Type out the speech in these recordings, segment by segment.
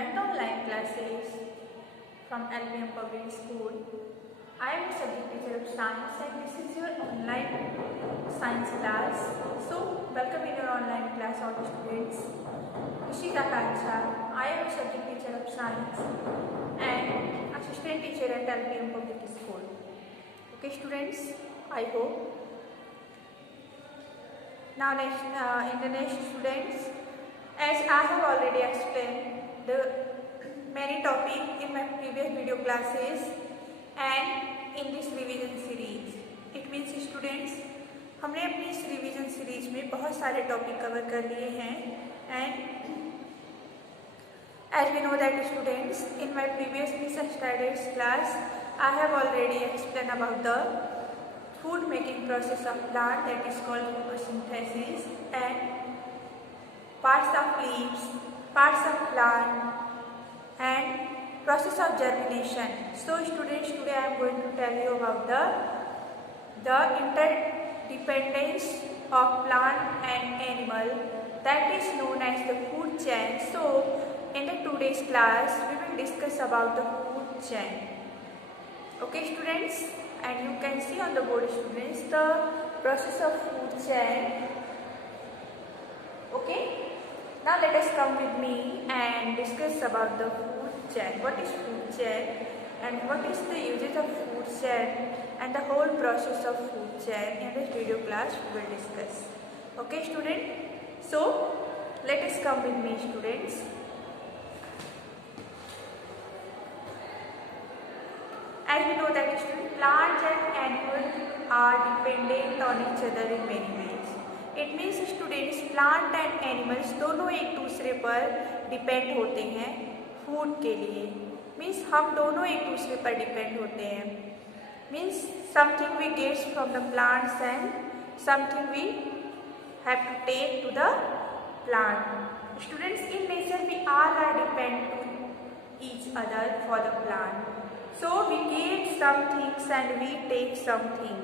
9th online classes from LPM Public School. I am a subject teacher of science and this is your online science class. So, welcome in your online class all the students. Ishita Kancha, I am a subject teacher of science and assistant teacher at LPM Public School. Okay students, I hope. Now in the next students, as I have already explained the many topics in my previous video classes and in this revision series. It means students, हमने अपनी इस revision series में बहुत सारे topic cover कर लिए हैं and as we know that students, in my previous Mission Studies class, I have already explained about the food making process of plant that is called photosynthesis and parts of leaves, parts of plant and process of germination. So students, today I am going to tell you about the interdependence of plant and animal that is known as the food chain. So in the today's class we will discuss about the food chain. Okay students, and you can see on the board students the process of food chain. Okay, now let us come with me and discuss about the food chain. What is food chain and what is the usage of food chain and the whole process of food chain in this video class we will discuss. Okay student, so let us come with me students. As we know that plants and animals are dependent on each other in many ways. It means students, plant and animals दोनों एक दूसरे पर depend होते हैं फूड के लिए. मीन्स हम दोनों एक दूसरे पर डिपेंड होते हैं. Means something we gets from the plants and something we have to take to the plant. Students, in nature we all are depend to each other for the plant. So we get some things and we take something.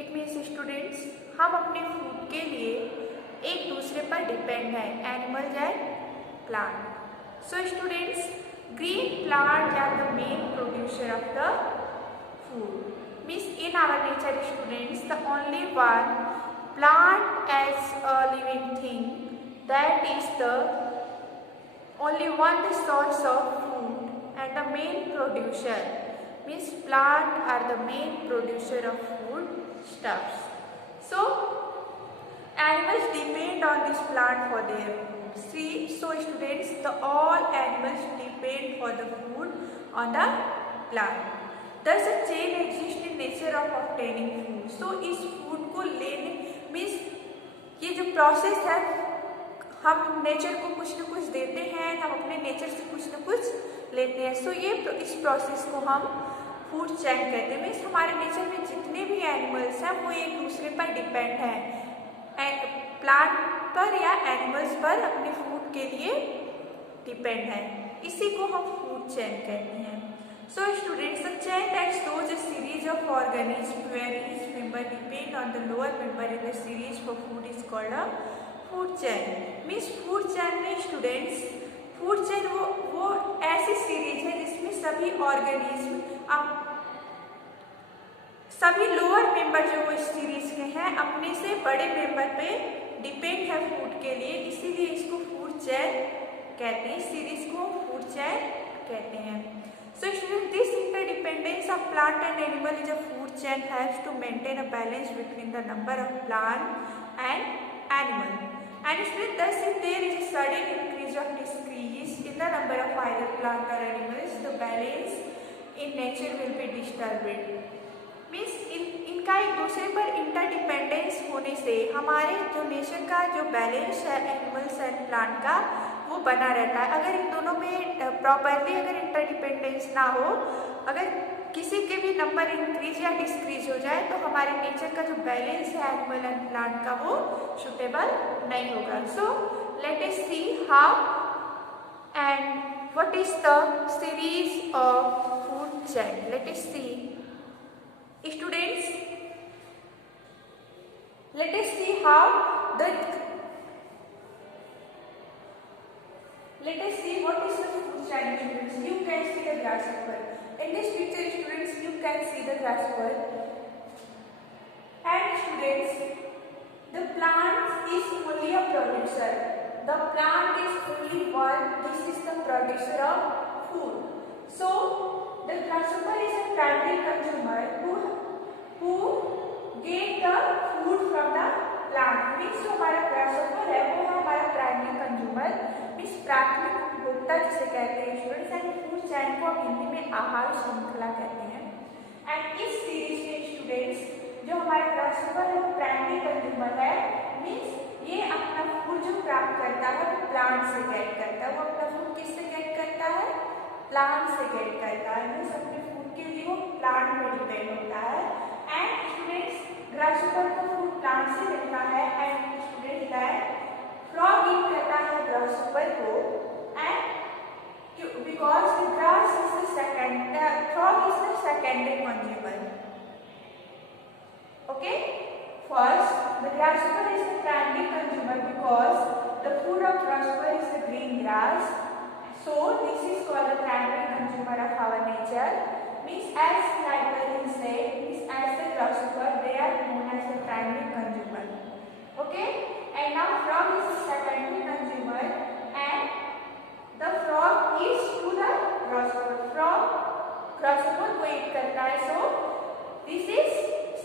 It means students, हम अपने फूड के लिए एक दूसरे पर डिपेंड है, animals and plant. So students, green plants are the main producer of the food. Means in our nature students, the only one plant as a living thing, that is the only one the source of food and the main producer. Means plant are the main producer of food stuffs. So animals depend on this plant for their food. See, so students, the all animals depend for the food on the plant. Thus a chain exists in nature of obtaining food. So इस food को लेने means ये जो process है, हम नेचर को कुछ न कुछ देते हैं, हम अपने नेचर से कुछ न कुछ लेते हैं. सो ये इस प्रोसेस को हम फूड चेन कहते हैं. मीन्स हमारे नेचर में जितने भी एनिमल्स हैं वो एक दूसरे पर डिपेंड हैं, प्लांट पर या एनिमल्स पर अपने फूड के लिए डिपेंड हैं. इसी को हम फूड चेन कहते हैं. So students, the chain that shows a series of organism where each member depend on the lower member in the series for food is called a food chain. Means food chain में students, food chain वो ऐसी सीरीज है जिसमें सभी ऑर्गेनिज्म सभी lower member जो वो इस सीरीज के हैं अपने से बड़े मेंबर पे डिपेंड है फूड के लिए, इसीलिए इसको फूड चेन कहते हैं. सीरीज को फूड चेन कहते हैं. So student, this interdependence of plant and animal is a food chain helps to maintain a balance between the number of plant and animal. And thus if there is a sudden increase or decrease in the number of either plant or animals, the balance in nature will be disturbed. Means इनका एक दूसरे पर इंटरडिपेंडेंस होने से हमारे जो नेचर का जो बैलेंस है एनिमल्स एंड प्लांट का वो बना रहता है. अगर इन दोनों में प्रॉपरली अगर इंटरडिपेंडेंस ना हो, अगर किसी के भी नंबर इंक्रीज या डिक्रीज हो जाए तो हमारे नेचर का जो बैलेंस है एनिमल एंड प्लांट का वो सुटेबल नहीं होगा. So let us see how and what is the series of food chain. Let us see students, let us see how the Let us see what is the food chain, students. You can see the grasshopper. In this picture, students, you can see the grasshopper. And students, the plant is only a producer. The plant is only one. This is the producer of food. So the grasshopper is a primary consumer who get the food from the plant. Means जो हमारा grasshopper है वो हमारा primary consumer means प्राथमिक उपभोक्ता जिसे कहते हैं स्टूडेंट्स। एंड फूड चैन को हम हिंदी में आहार श्रृंखला कहते हैं। एंड इस सीरीज में स्टूडेंट्स जो हमारा grasshopper है वो प्राइमरी कंज्यूमर है मीन्स ये अपना फूड जो प्राप्त करता है वो प्लांट से गेट करता है। वो अपना फूड किससे गेट करता है? प्लांट से गेट करता है। मीन्स अपने फूड के लिए वो प्लांट पे डिपेंड होता है। एंड स्टूडेंट्स ग्रासहोपर को फूड प्लांट से मिलता है। And student that frog eat करता है ग्रासहोपर को and because the grass is the second frog is the secondary consumer. Okay, first the grasshopper is the primary consumer because the food of grasshopper is the green grass. So this is called the primary consumer of our nature. Means as Librarian said, means as the grasshopper, they are known as the primary consumer. Okay, and now frog is the secondary consumer, and the frog eats to the grasshopper. Frog grasshopper को eat करता है, so this is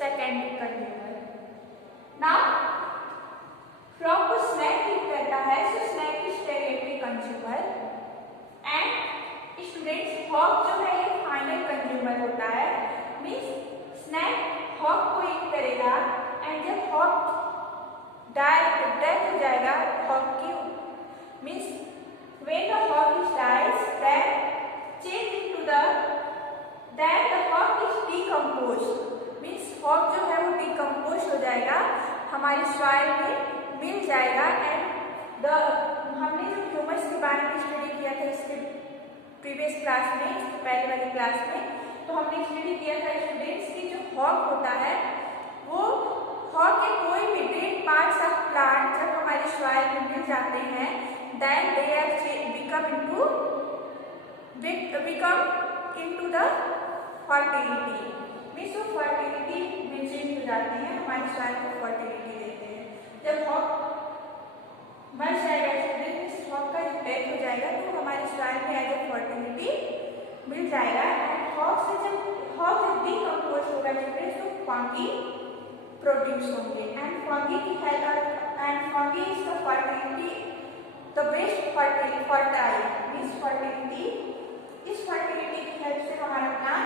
secondary consumer. Now frog को snack eat करता है, so snack is tertiary consumer. And students hawk जो है ये final consumer होता है। मीन्स स्नैक हॉक को ईट करेगा एंड जब हॉक डेथ हो जाएगा हॉक की means when the hawk is dies that change into the hawk is decomposed. Means hawk जो है वो डीकंपोज हो जाएगा, हमारी सॉइल में मिल जाएगा। एंड हमने जो ह्यूमस के बारे में स्टडी किया था इसके प्रीवियस क्लास में, इसके पहले वाली क्लास में, तो हमने स्टडी किया था स्टूडेंट्स की जो हॉक होता है वो हॉक के कोई भी डेड पार्ट्स ऑफ प्लांट जब हमारे सॉइल में मिल जाते हैं then they are become into the fertility. Means वो फर्टिलिटी में चेंज हो जाती है, हमारे सॉइल को फर्टिलिटी देते हैं। जब हॉक मर जाएगा स्टूडेंट, हॉक का डेथ हो जाएगा तो हमारे सॉइल में एज ए फर्टिलिटी मिल जाएगा। एंड हॉक से जब हॉक डीकंपोज होगा स्टूडेंट तो फंगी प्रोड्यूस होंगे। एंड फंगी की help and fungi is the fertility the best fertile means fertility. इस फर्टिलिटी की हेल्प से हमारा प्लांट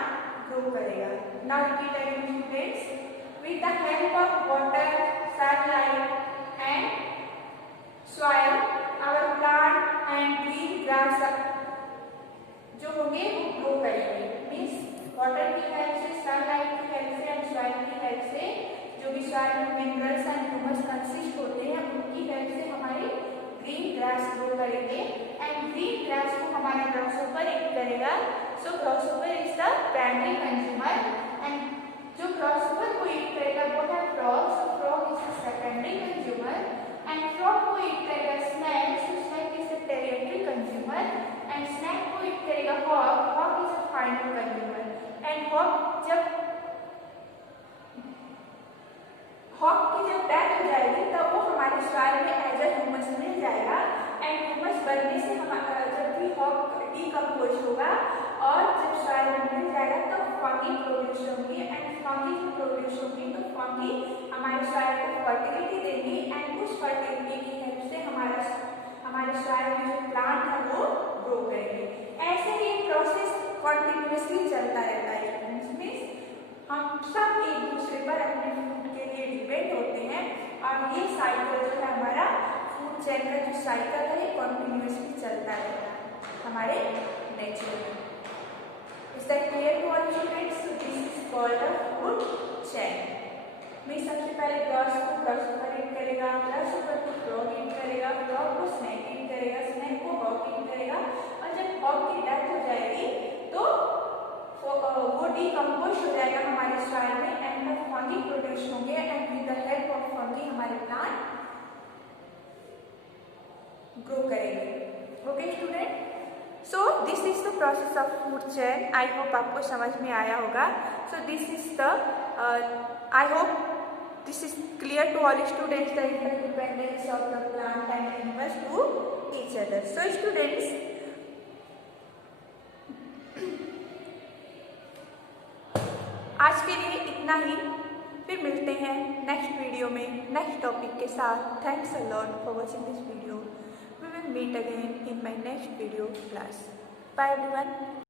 ग्रो करेगा। Now repeat again students, with the help of water, sunlight and soil, our plant and green grass जो होंगे वो ग्रो करेंगे। मीन्स वाटर की हेल्प से, सनलाइट की हेल्प से एंड सॉइल की हेल्प से जो भी सॉइल में मिनरल्स एंड ह्यूमस कंसिस्ट होते हैं उनकी हेल्प से हमारे ग्रीन ग्रास ग्रो करेंगे। एंड ग्रीन ग्रास को हमारा ग्रासहोपर ईट करेगा। So grasshopper is the primary consumer and जो ग्रासहोपर को ईट करेगा वो है frog. So frog is the secondary consumer and frog को ईट करेगा snake. So snake is the tertiary consumer and snake को ईट करेगा hawk. Hawk is the final consumer. And hawk की जब डेथ हो जाएगी तब वो हमारे सॉइल में एज ए ह्यूमस मिल जाएगा। एंड ह्यूमस बनने से हमारा जब भी हॉक डीकंपोज होगा और जब सॉइल में मिल जाएगा तब फंगी प्रोड्यूस होंगी। एंड फंगी जो प्रोड्यूस होंगी तो फंगी हमारे सॉइल को फर्टिलिटी देंगी एंड उस फर्टिलिटी की हेल्प से हमारे सॉइल में जो प्लांट है वो ग्रो करेंगे। ऐसे ही प्रोसेस कंटिन्यूअसली चलता रहता है स्टूडेंट्स। मीन्स हम सब एक दूसरे पर अपने फूड के लिए डिपेंड होते हैं और ये साइकिल जो है हमारा फूड चेन का जो साइकिल है ये कंटिन्यूअसली चलता रहता है हमारे नेचर में। Is that clear to all students? This is called the food chain. मैं सबसे पहले ग्रासहोपर ईट करेगा, ग्रासहोपर को फ्रॉग ईट करेगा, फ्रॉग को स्नैक ईट करेगा, स्नैक को हॉक ईट करेगा और जब हॉक की डेथ हो जाएगी तो वो डीकंपोज हो जाएगा हमारे सॉइल में एंड तब फंगी प्रोड्यूस होंगे and with the help of fungi हमारे प्लांट ग्रो करेंगे। Okay student, so this is the process of food chain. I hope आपको समझ में आया होगा। So this is the I hope this is clear to all students the interdependence of the plant and animals to each other. So students, आज के लिए इतना ही। फिर मिलते हैं नेक्स्ट वीडियो में नेक्स्ट टॉपिक के साथ। Thanks a lot for watching this video. We will meet again in my next video class. Bye everyone.